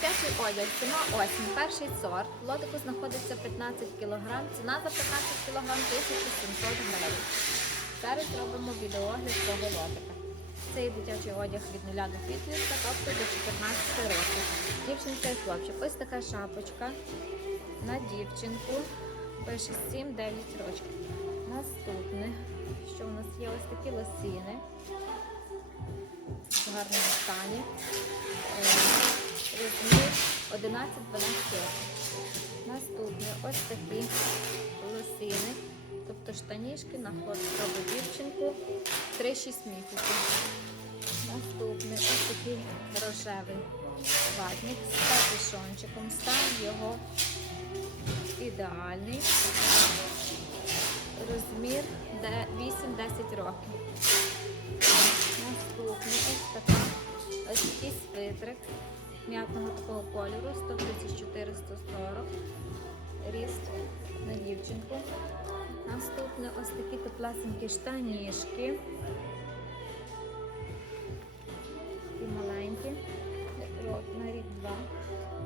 Дитячий одяг, ціна осінь, перший сорт. Лотику знаходиться 15 кг, ціна за 15 кг 1700 гривень. Зараз робимо відеогляд цього лотика. Це є дитячий одяг від 0 до підлітка, тобто до 14 років. Дівчинка і хлопчик. Ось така шапочка на дівчинку. Пише 7-9 років. Наступне, що у нас є ось такі лосіни в гарному стані. Розмір 11-12 років. Наступне ось такі лосини, тобто штанішки на хлопчика або дівчинку 3-6 місяців. Наступний ось такий рожевий ватник з капюшончиком. Стан його ідеальний. Розмір 8-10 років. Наступний ось така ось такий свитрик м'ятного такого кольору 134 140 ріст на дівчинку. Наступне ось такі теплесенькі штанішки. І маленькі, на рік два.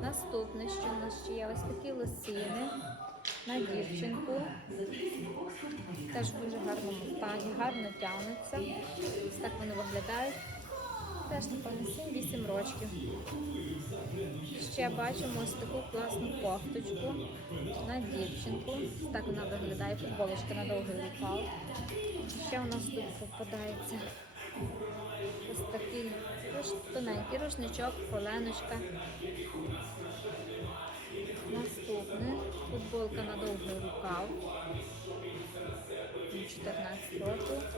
Наступне, що в нас ще є ось такі лосіни на дівчинку. Теж дуже стані, гарно тягнуться. Ось так вони виглядають. Теж, напевно, 7-8 років. Ще бачимо ось таку класну кофточку на дівчинку. Так вона виглядає, футболочка на довгий рукав. Ще у нас тут попадається ось такий тоненький рушничок, коленочка. Футболка на довгий рукав. 14 років.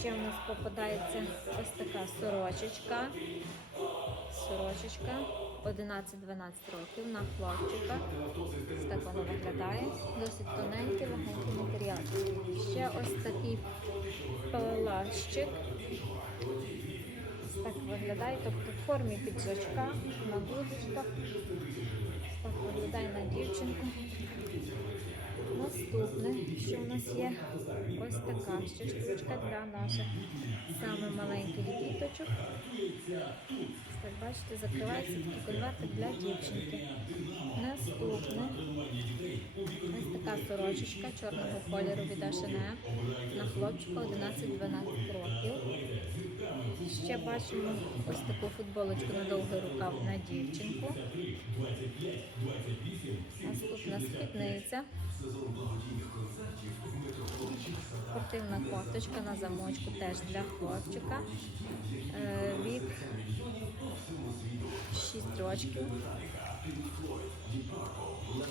Ще в нас попадається ось така сорочечка. Сорочечка 11-12 років на хлопчика. Ось так воно виглядає. Досить тоненький, легенький матеріал. Ще ось такий плащик. Так виглядає, тобто в формі піджачка, на блузочках. Так виглядає на дівчинку. Наступне, що у нас є ось така ще штучка для наших саме маленьких діточок. Так, бачите, закривається такий конвертик для дівчинки. Наступне ось така сорочечка чорного кольору від H&M на хлопчика 11-12 років. Ще бачимо ось таку футболочку на довгий рукав на дівчинку. Наступна спідниця. Спортивна кофточка на замочку теж для хлопчика. Е, Вік 6 рочків.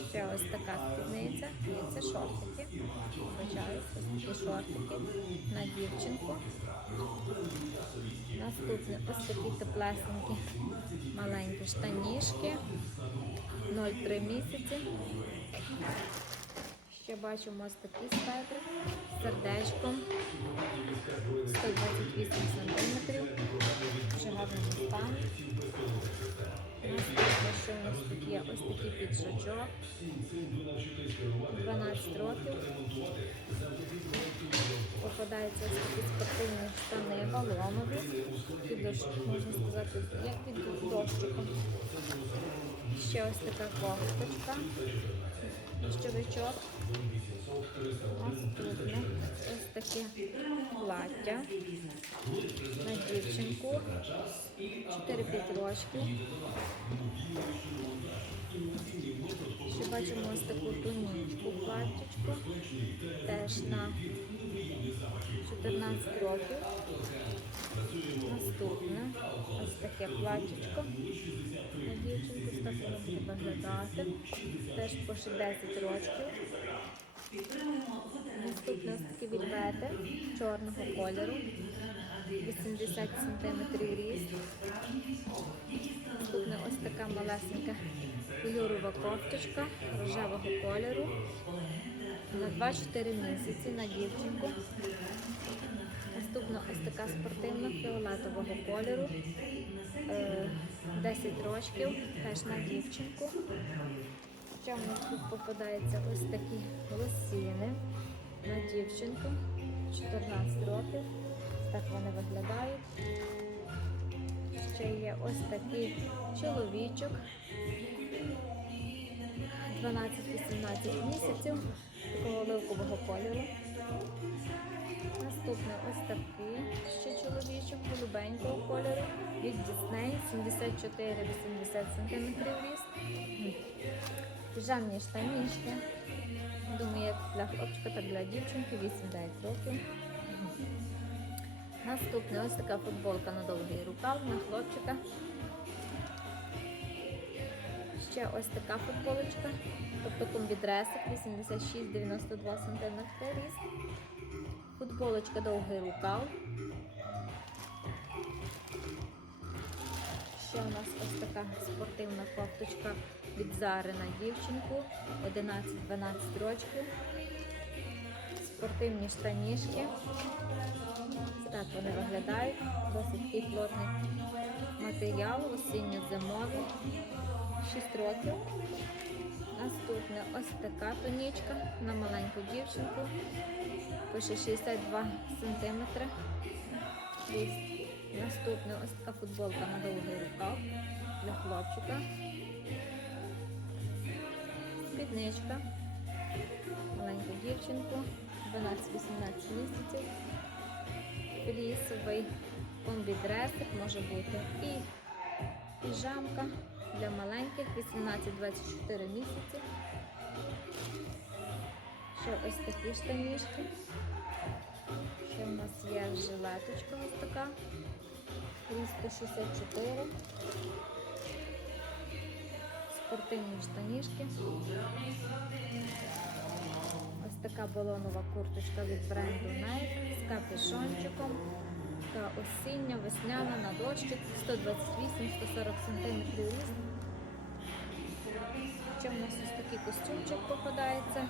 Ще ось така спідниця. І це шортики. Звичайно, такі шортики на дівчинку. Наступне ось такі теплесенькі маленькі штанішки. 0,3 місяці. Ще бачимо ось такі спетри з сердечком 128 см. Дуже гарному стані. Наступне, що у нас є ось такий піджачок. 12 років. Попадаються ось такі спортивні штани балонові. Під дощ, можна сказати, як під дощиком. Ще ось така кофточка. Дощовичок. Наступне ось таке плаття на дівчинку. 4-5 рочків. Ще бачимо ось таку тунічку, платтячку. Теж на 14 років. Наступне ось таке платтячко воно. Теж по 10 років. Наступне такі вільвети чорного кольору. 80 см ріст. Наступне ось така малесенька велюрова кофточка рожевого кольору. На 2-4 місяці на дівчинку. Наступна ось така спортивна фіолетового кольору. Е, 10 рочків, теж на дівчинку. Ще в нас тут попадаються ось такі лосіни на дівчинку. 14 років. Так вони виглядають. ще є ось такий чоловічок. 12-18 місяців такого оливкового кольору. Наступний ось такий ще чоловічок голубенького кольору від Disney 74-80 см ріст. Піжамні штанішки. Думаю, як для хлопчика, так для дівчинки 8-9 років. Наступна ось така футболка на довгий рукав на хлопчика. Ще ось така футболочка, тобто комбідресик 86-92 см ріст. Футболочка довгий рукав. Ще у нас ось така спортивна кофточка від Зари на дівчинку 11-12 років. Спортивні штанішки. Так вони виглядають. Досить такий плотний матеріал, осінньо-зимовий. 6 років. Наступне ось така тонічка на маленьку дівчинку. Пише 62 см. Ріст. Наступне ось така футболка на довгий рукав для хлопчика. Спідничка. Маленьку дівчинку. 12-18 місяців. Флісовий комбідресик може бути і піжамка для маленьких 18-24 місяці. Ще ось такі штанішки. Ще у нас є жилеточка ось така. 364. Спортивні штанішки. Ось така балонова курточка від бренду Nike з капюшончиком. Така осіння, весняна на дочці 128-140 см ріст. Чим у нас ось такий костюмчик попадається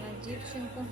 на дівчинку.